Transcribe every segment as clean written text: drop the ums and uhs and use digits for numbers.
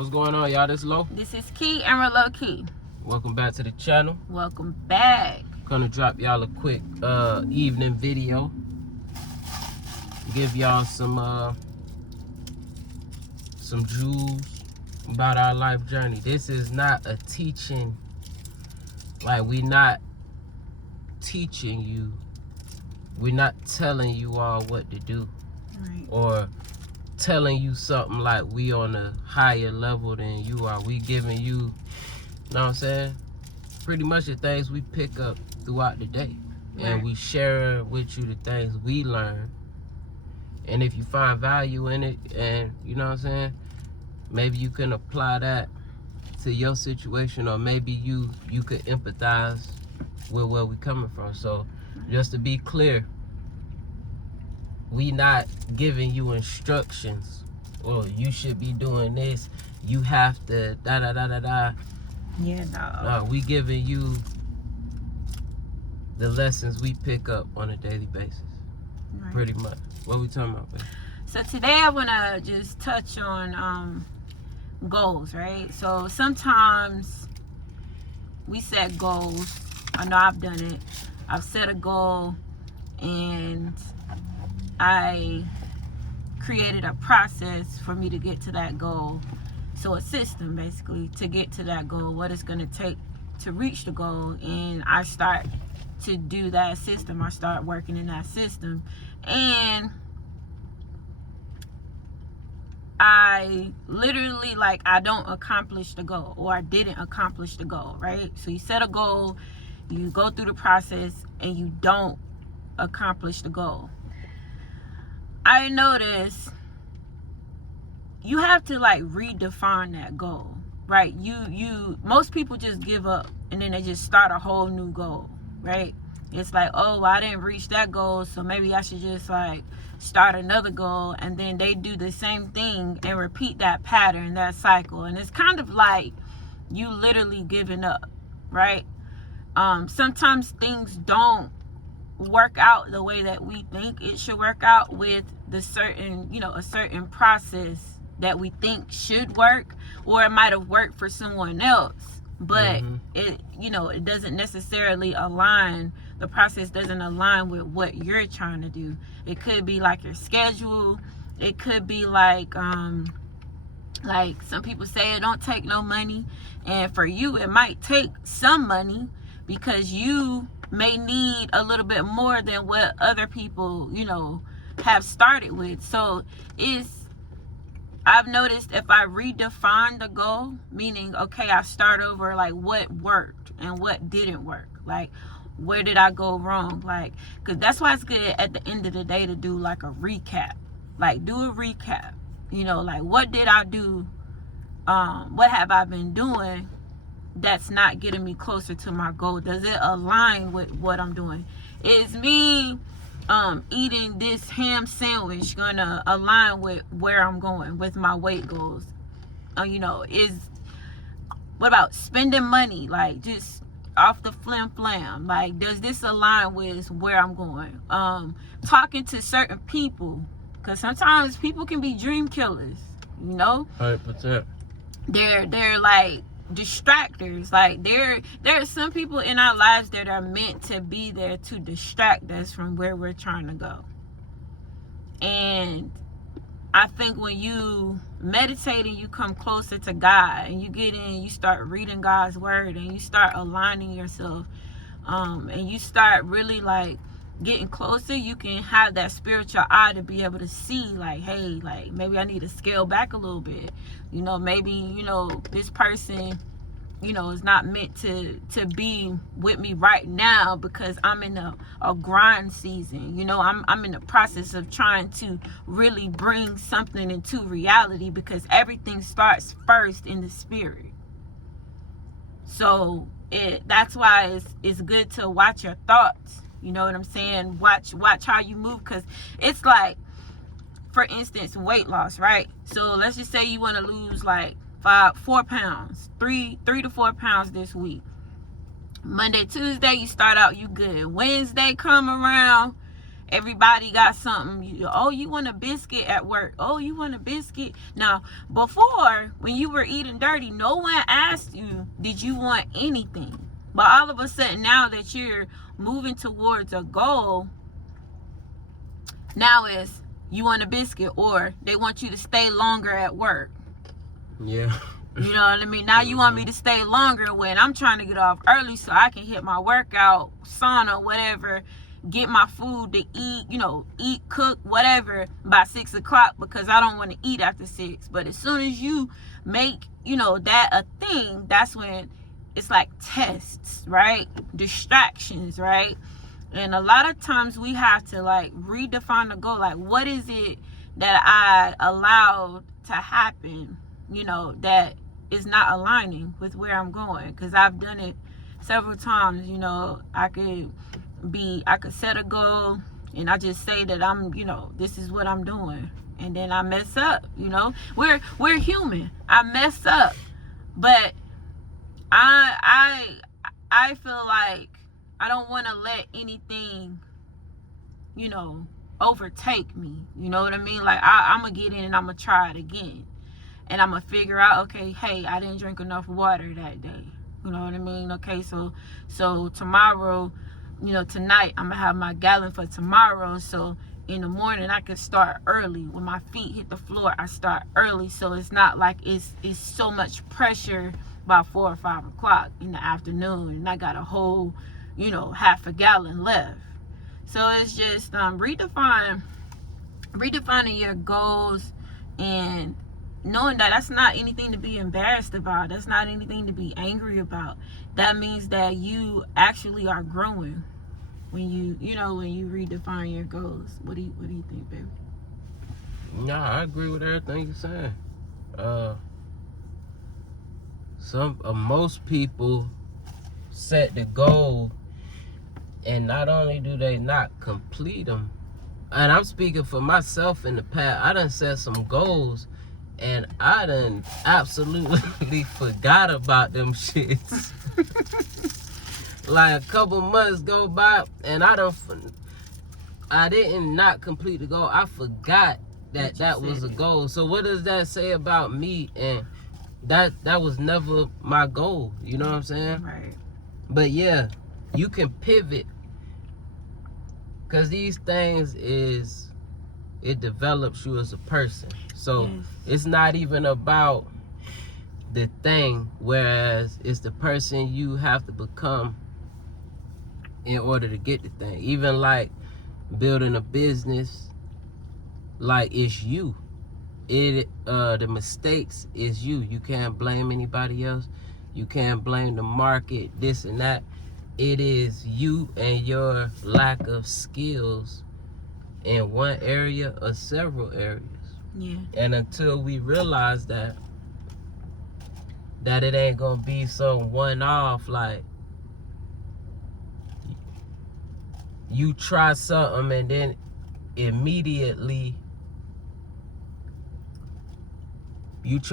What's going on, y'all? This is Lo. This is Key and we're Lo&Kee. Welcome back to the channel. Welcome back. Gonna drop y'all a quick evening video. Give y'all some jewels about our life journey. This is not a teaching. Like, we not teaching you. We're not telling you all what to do. Right. Or telling you something like we on a higher level than you are. We giving you, know what I'm saying, pretty much the things we pick up throughout the day. Right. And we share with you the things we learn. And if you find value in it, and you know what I'm saying, maybe you can apply that to your situation, or maybe you could empathize with where we coming from. So just to be clear, we not giving you instructions, or you should be doing this, you have to da. Yeah, no. We giving you the lessons we pick up on a daily basis. Right. Pretty much. What we talking about, babe? So today I want to just touch on goals, right? So sometimes we set goals. I know I've done it. I've set a goal and I created a process for me to get to that goal. So a system, basically, to get to that goal, what it's going to take to reach the goal. And I start to do that system. I start working in that system. And I literally, like, I don't accomplish the goal, or I didn't accomplish the goal, right? So you set a goal, you go through the process, and you don't accomplish the goal. I noticed you have to, like, redefine that goal, right? Most people just give up and then they just start a whole new goal, right? It's like, oh, I didn't reach that goal, so maybe I should just, like, start another goal. And then they do the same thing and repeat that pattern, that cycle. And it's kind of like you literally giving up, right? Sometimes things don't work out the way that we think it should work out with the certain, a certain process that we think should work, or it might have worked for someone else, but it doesn't necessarily align. The process doesn't align with what you're trying to do. It could be like your schedule. It could be like some people say it don't take no money, and for you it might take some money because you may need a little bit more than what other people, have started with. So I've noticed if I redefine the goal, meaning, okay, I start over, like, what worked and what didn't work. Like, where did I go wrong? Like, because that's why it's good at the end of the day to do, like, a recap. Like, do a recap. Like, what did I do? What have I been doing that's not getting me closer to my goal? Does it align with what I'm doing? Is me eating this ham sandwich gonna align with where I'm going with my weight goals? What about spending money, like, just off the flam? Like, does this align with where I'm going? Talking to certain people, because sometimes people can be dream killers, 100%. They're like distractors. Like, there are some people in our lives that are meant to be there to distract us from where we're trying to go. And I think when you meditate and you come closer to God and you get in, you start reading God's word and you start aligning yourself, and you start really, like, getting closer, you can have that spiritual eye to be able to see, like, hey, like, maybe I need to scale back a little bit. Maybe, this person, is not meant to be with me right now because I'm in a grind season. I'm in the process of trying to really bring something into reality, because everything starts first in the spirit. So that's why it's good to watch your thoughts. You know what I'm saying? Watch how you move, because it's like, for instance, weight loss, right? So let's just say you want to lose like 4 pounds, 3 to 4 pounds this week. Monday, Tuesday, you start out, you good. Wednesday come around Everybody got something. You want a biscuit at work. Oh, you want a biscuit. Now, before, when you were eating dirty, no one asked you, did you want anything? But all of a sudden, now that you're moving towards a goal, now it's, you want a biscuit, or they want you to stay longer at work. Yeah. You know what I mean? Now you want me to stay longer when I'm trying to get off early so I can hit my workout, sauna, whatever, get my food to eat, eat, cook, whatever, by 6 o'clock, because I don't want to eat after 6. But as soon as you make, that a thing, that's when it's like tests, right? Distractions, right? And a lot of times we have to like redefine the goal. Like, what is it that I allowed to happen, that is not aligning with where I'm going? Because I've done it several times. I could set a goal and I just say that I'm, this is what I'm doing, and then I mess up. We're human. I mess up, but I feel like I don't want to let anything, overtake me. You know what I mean? Like, I'm going to get in and I'm going to try it again. And I'm going to figure out, okay, hey, I didn't drink enough water that day. You know what I mean? Okay, so tomorrow, tonight, I'm going to have my gallon for tomorrow. So in the morning, I can start early. When my feet hit the floor, I start early. So it's not like it's so much pressure by 4 or 5 o'clock in the afternoon. And I got a whole, half a gallon left. So it's just redefining your goals, and knowing that that's not anything to be embarrassed about. That's not anything to be angry about. That means that you actually are growing when you redefine your goals. What do you think, baby? Nah, I agree with everything you're saying. Most people set the goal, and not only do they not complete them, and I'm speaking for myself in the past, I done set some goals and I done absolutely forgot about them shits. Like, a couple months go by and I didn't not complete the goal. I forgot that was a goal. So what does that say about me? And that was never my goal. You know what I'm saying? Right. But yeah, you can pivot, because these things it develops you as a person. So yes. It's not even about the thing, whereas it's the person you have to become in order to get the thing. Even like building a business, like, it's you. The mistakes is you. You can't blame anybody else. You can't blame the market, this and that. It is you and your lack of skills in one area or several areas. Yeah. And until we realize that it ain't gonna be some one-off, like, you try something and then immediately it's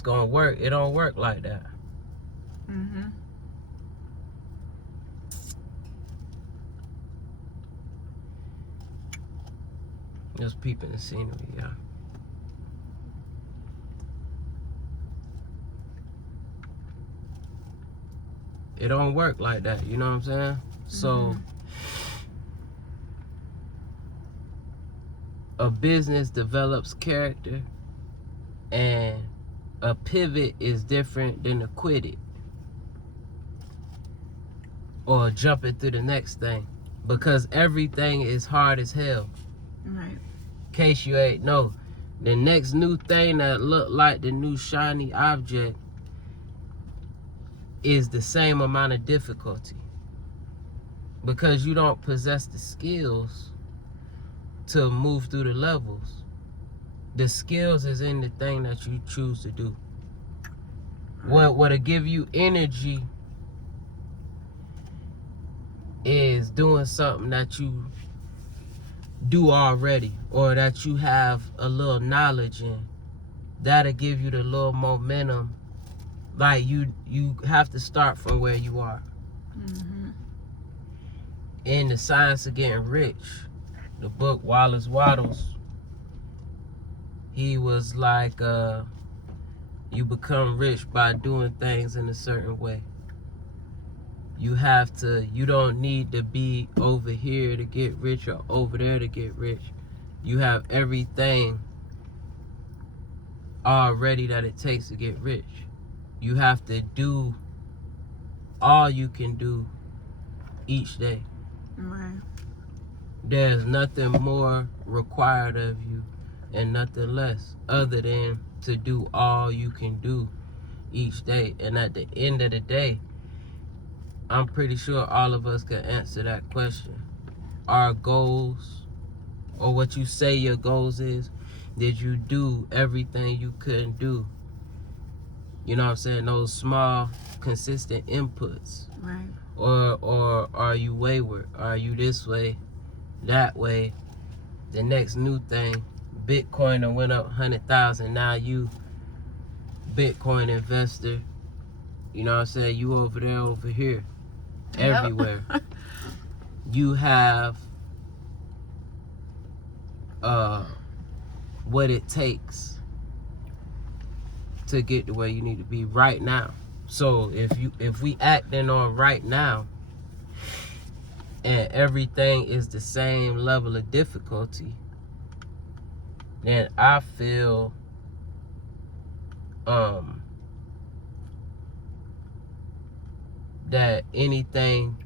gonna work. It don't work like that. Mm-hmm. Just peeping the scenery, yeah. It don't work like that, you know what I'm saying? So a business develops character, and a pivot is different than a quit it or jumping through the next thing, because everything is hard as hell. Right. In case you ain't know, the next new thing that look like the new shiny object is the same amount of difficulty, because you don't possess the skills to move through the levels. The skills is in the thing that you choose to do. What'll give you energy is doing something that you do already, or that you have a little knowledge in. That'll give you the little momentum. Like, you have to start from where you are. Mm-hmm. in The Science of Getting Rich, the book Wallace Waddles, he was like, you become rich by doing things in a certain way. You don't need to be over here to get rich or over there to get rich. You have everything already that it takes to get rich. You have to do all you can do each day. Right. There's nothing more required of you and nothing less other than to do all you can do each day. And at the end of the day, I'm pretty sure all of us can answer that question. Our goals, or what you say your goals is, did you do everything you couldn't do? You know what I'm saying? Those small, consistent inputs. Right. Or are you wayward? Are you this way, that way? The next new thing, Bitcoin done went up 100,000. Now you Bitcoin investor. You know what I'm saying? You over there, over here, everywhere. You have what it takes to get to where you need to be right now. So if we acting on right now and everything is the same level of difficulty, then I feel that anything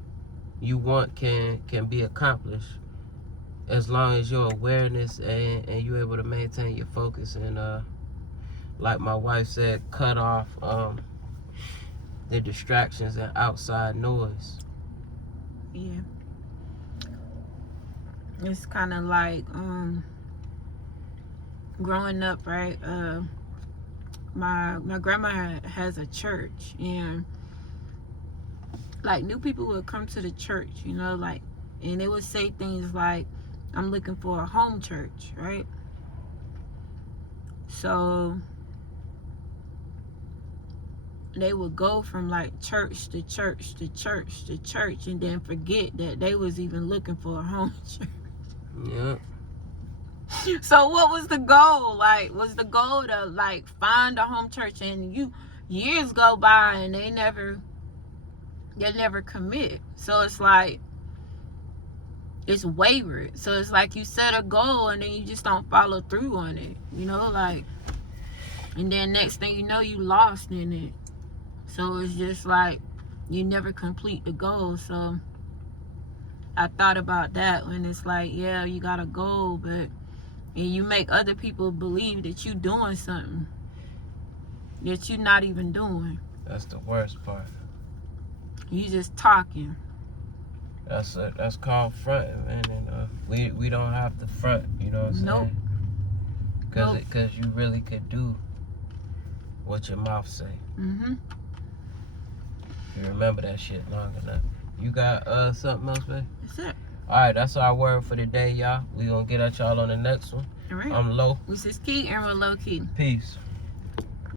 you want can be accomplished as long as your awareness and you're able to maintain your focus and like my wife said, cut off the distractions and outside noise. Yeah. It's kind of like growing up, right? My grandma has a church, and like new people would come to the church, you know, like, and they would say things like, I'm looking for a home church, right? So they would go from like church to church to church to church and then forget that they was even looking for a home church. Yeah. So what was the goal? Like, was the goal to like find a home church, and years go by and they never commit. So it's like, it's wayward. So it's like you set a goal and then you just don't follow through on it, you know, like, and then next thing you know, you lost in it. So it's just like you never complete the goal. So I thought about that when it's like, yeah, you got a goal, but and you make other people believe that you doing something that you're not even doing. That's the worst part. You just talking. That's called fronting, man. And we don't have to front, you know what I'm Nope. saying? Because you really could do what your mouth say. Mm-hmm. You remember that shit long enough. You got something else, babe? That's it. Alright, that's our word for the day, y'all. We gonna get at y'all on the next one. All right. I'm Lo. This is Key, and we're Lo&Kee. Peace.